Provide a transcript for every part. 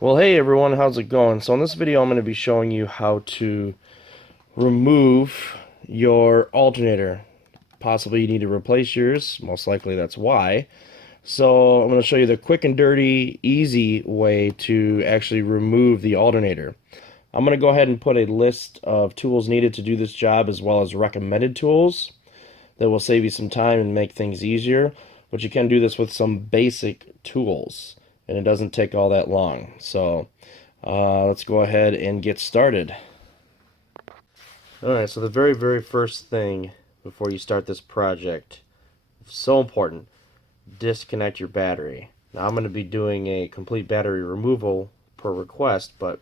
Well, hey everyone, how's it going? So in this video I'm going to be showing you how to remove your alternator. Possibly you need to replace yours, most likely that's why. So I'm going to show you the quick and dirty, easy way to actually remove the alternator. I'm going to go ahead and put a list of tools needed to do this job as well as recommended tools that will save you some time and make things easier. But you can do this with some basic tools and it doesn't take all that long. So let's go ahead and get started. Alright, so the very first thing before you start this project, so important, disconnect your battery. Now I'm going to be doing a complete battery removal per request, but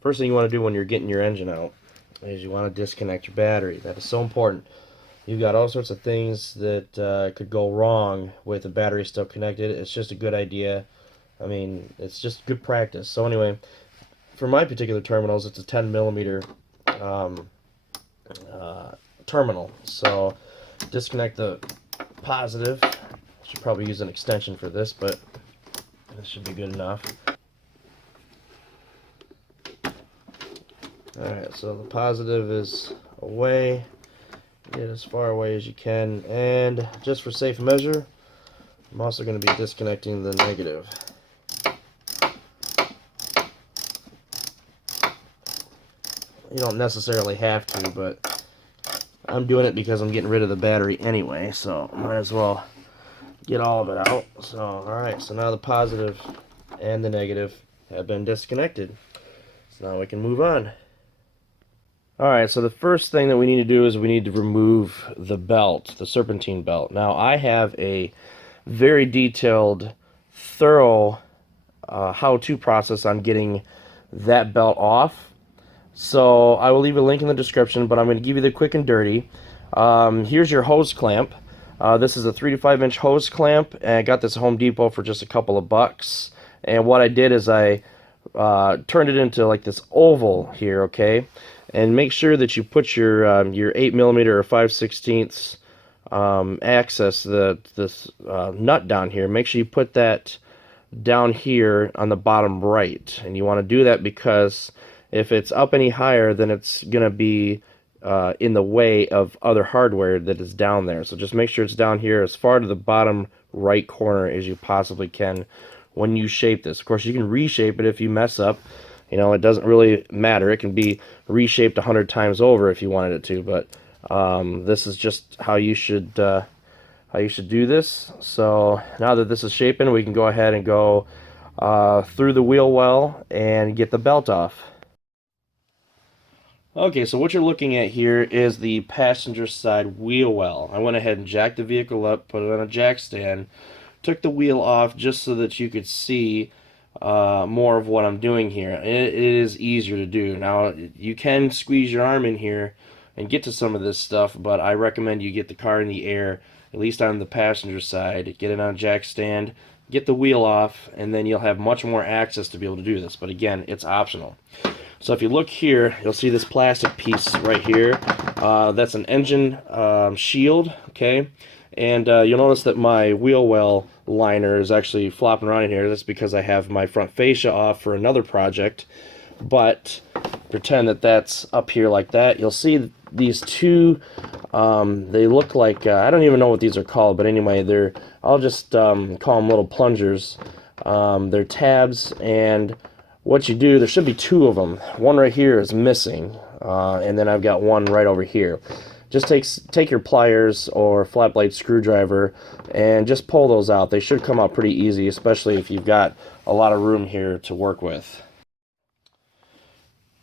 first thing you want to do when you're getting your engine out is you want to disconnect your battery. That is so important. You've got all sorts of things that could go wrong with the battery still connected. It's just a good idea. I mean, it's just good practice. So anyway, for my particular terminals, it's a 10 millimeter terminal. So disconnect the positive. Should probably use an extension for this, but this should be good enough. Alright, so the positive is away. Get as far away as you can, and just for safe measure, I'm also going to be disconnecting the negative. You don't necessarily have to, but I'm doing it because I'm getting rid of the battery anyway, so might as well get all of it out. So, alright, so now the positive and the negative have been disconnected. So now we can move on. Alright, so the first thing that we need to do is we need to remove the belt, the serpentine belt. Now, I have a very detailed, thorough how-to process on getting that belt off. So I will leave a link in the description, but I'm going to give you the quick and dirty. Here's your hose clamp. This is a 3 to 5 inch hose clamp, and I got this at Home Depot for just a couple of bucks. And what I did is I turned it into like this oval here, okay? And make sure that you put your 8 millimeter or 5/16 access, this nut down here. Make sure you put that down here on the bottom right, and you want to do that because if it's up any higher, then it's gonna be in the way of other hardware that is down there. So just make sure it's down here as far to the bottom right corner as you possibly can when you shape this. Of course, you can reshape it if you mess up. You know, it doesn't really matter. It can be reshaped 100 times over if you wanted it to, but this is just how you should do this. So now that this is shaping, we can go ahead and go through the wheel well and get the belt off. Okay, so what you're looking at here is the passenger side wheel well. I went ahead and jacked the vehicle up, put it on a jack stand, took the wheel off just so that you could see more of what I'm doing here. It is easier to do. Now, you can squeeze your arm in here and get to some of this stuff, but I recommend you get the car in the air, at least on the passenger side, get it on a jack stand, get the wheel off, and then you'll have much more access to be able to do this. But again, it's optional. So if you look here, you'll see this plastic piece right here. That's an engine shield, okay? And you'll notice that my wheel well liner is actually flopping around in here. That's because I have my front fascia off for another project. But pretend that that's up here like that. You'll see these two, they look like, I don't even know what these are called, but anyway, I'll just call them little plungers. They're tabs, and what you do, there should be two of them. One right here is missing, and then I've got one right over here. Just take your pliers or flat blade screwdriver and just pull those out. They should come out pretty easy, especially if you've got a lot of room here to work with.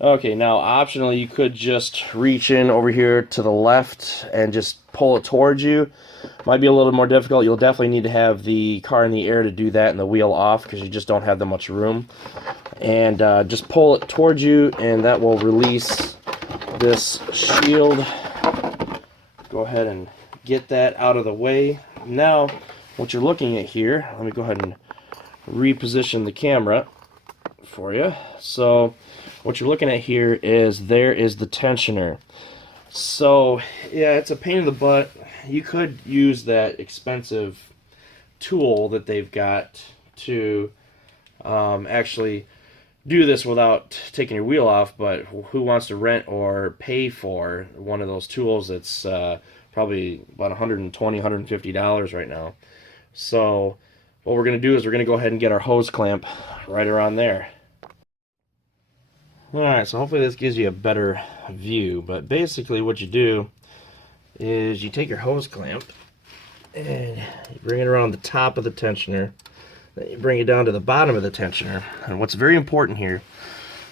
Okay, now optionally you could just reach in over here to the left and just pull it towards you. Might be a little more difficult. You'll definitely need to have the car in the air to do that and the wheel off because you just don't have that much room. And just pull it towards you, and that will release this shield. Go ahead and get that out of the way. Now, what you're looking at here, let me go ahead and reposition the camera for you. So, what you're looking at here is there is the tensioner. So, yeah, it's a pain in the butt. You could use that expensive tool that they've got to actually do this without taking your wheel off, but who wants to rent or pay for one of those tools that's probably about $120, $150 right now. So what we're going to do is we're going to go ahead and get our hose clamp right around there. Alright, so hopefully this gives you a better view, but basically what you do is you take your hose clamp and you bring it around the top of the tensioner, then you bring it down to the bottom of the tensioner, and what's very important here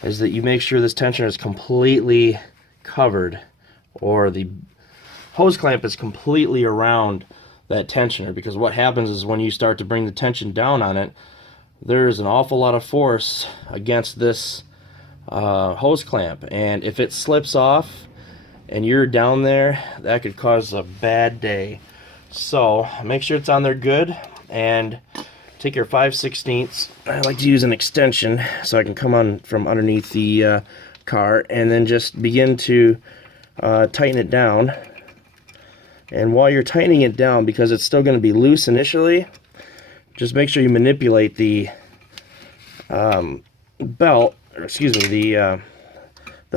is that you make sure this tensioner is completely covered, or the hose clamp is completely around that tensioner, because what happens is when you start to bring the tension down on it, there's an awful lot of force against this hose clamp, and if it slips off and you're down there, that could cause a bad day. So make sure it's on there good, and take your 5/16. I like to use an extension so I can come on from underneath the car, and then just begin to tighten it down. And while you're tightening it down, because it's still going to be loose initially, just make sure you manipulate the belt, or excuse me, the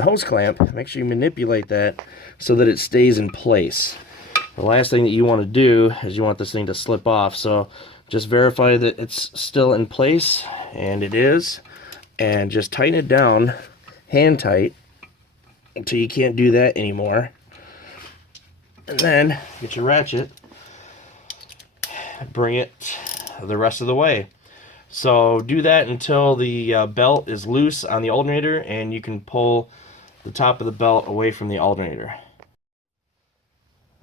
hose clamp. Make sure you manipulate that so that it stays in place. The last thing that you want to do is you want this thing to slip off, so just verify that it's still in place, and it is, and just tighten it down, hand tight, until you can't do that anymore. And then get your ratchet, bring it the rest of the way. So do that until the belt is loose on the alternator, and you can pull the top of the belt away from the alternator.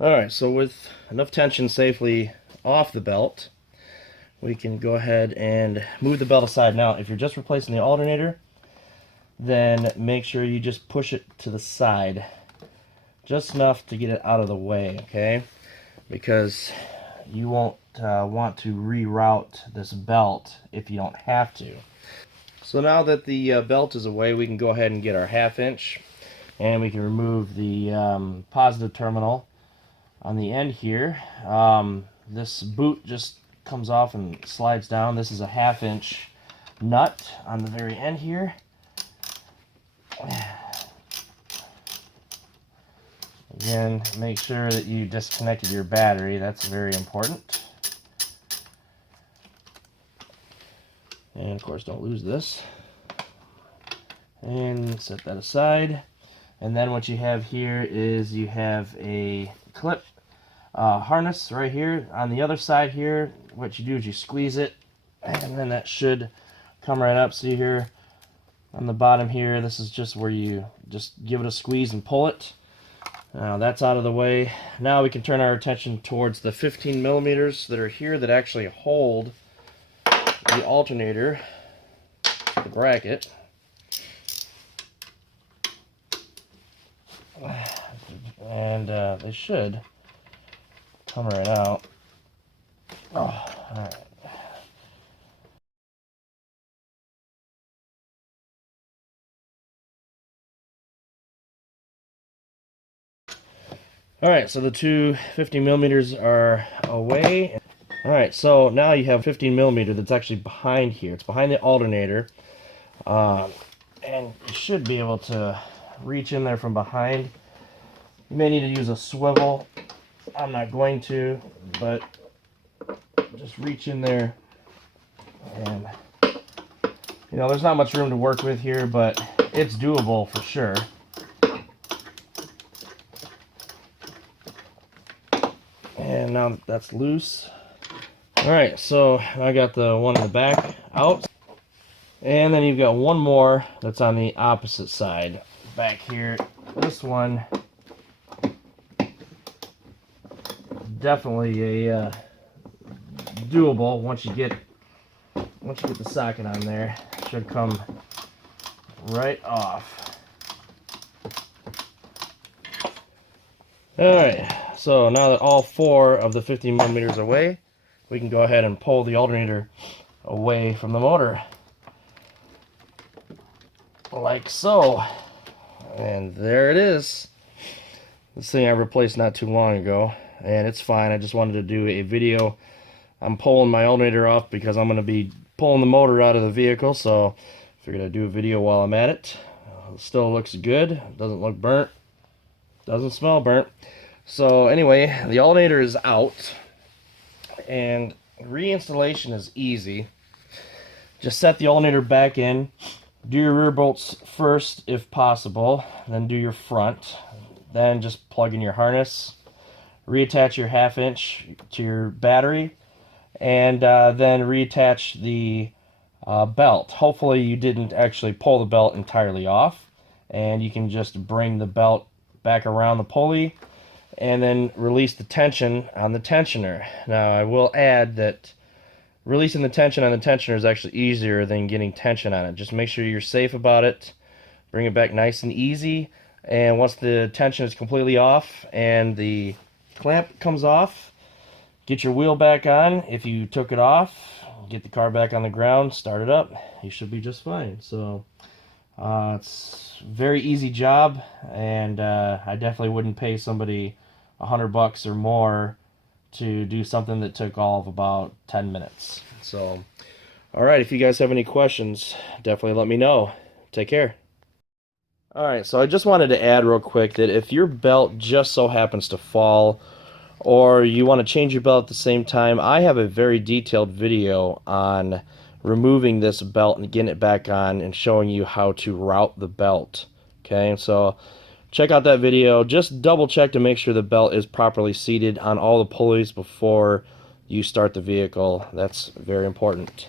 Alright, so with enough tension safely off the belt, we can go ahead and move the belt aside. Now, if you're just replacing the alternator, then make sure you just push it to the side, just enough to get it out of the way, okay? Because you won't want to reroute this belt if you don't have to. So now that the belt is away, we can go ahead and get our 1/2 inch, and we can remove the positive terminal on the end here. This boot just comes off and slides down. This is a 1/2 inch nut on the very end here. Again, make sure that you disconnected your battery. That's very important. And of course, don't lose this. And set that aside. And then what you have here is you have a clip harness right here. On the other side here, what you do is you squeeze it, and then that should come right up. See here on the bottom here, this is just where you just give it a squeeze and pull it. Now that's out of the way. Now we can turn our attention towards the 15 millimeters that are here that actually hold the alternator, the bracket. And they should come right out. Oh, alright. Alright, so the two 15 millimeters are away. Alright, so now you have 15 millimeter that's actually behind here. It's behind the alternator. And you should be able to reach in there from behind. You may need to use a swivel. I'm not going to, but just reach in there. And, you know, there's not much room to work with here, but it's doable for sure. And now that's loose. Alright, so I got the one in the back out. And then you've got one more that's on the opposite side. Back here. This one, definitely a doable once you get the socket on there. It should come right off. Alright, so now that all four of the 15 millimeters are away, we can go ahead and pull the alternator away from the motor. Like so. And there it is. This thing I replaced not too long ago, and it's fine. I just wanted to do a video. I'm pulling my alternator off because I'm going to be pulling the motor out of the vehicle, so Figured I'd do a video while I'm at it. Still looks good. Doesn't look burnt. Doesn't smell burnt. So anyway, the alternator is out, and reinstallation is easy. Just set the alternator back in. Do your rear bolts first if possible, then do your front. Then just plug in your harness, reattach your 1/2 inch to your battery, and then reattach the belt. Hopefully you didn't actually pull the belt entirely off, and you can just bring the belt back around the pulley and then release the tension on the tensioner. Now I will add that releasing the tension on the tensioner is actually easier than getting tension on it. Just make sure you're safe about it. Bring it back nice and easy. And once the tension is completely off and the clamp comes off, get your wheel back on. If you took it off, get the car back on the ground, start it up. You should be just fine. So it's a very easy job, and I definitely wouldn't pay somebody $100 or more to do something that took all of about 10 minutes. So, all right, if you guys have any questions, definitely let me know. Take care. All right, so I just wanted to add real quick that if your belt just so happens to fall, or you want to change your belt at the same time, I have a very detailed video on removing this belt and getting it back on and showing you how to route the belt. Okay, so check out that video. Just double check to make sure the belt is properly seated on all the pulleys before you start the vehicle. That's very important.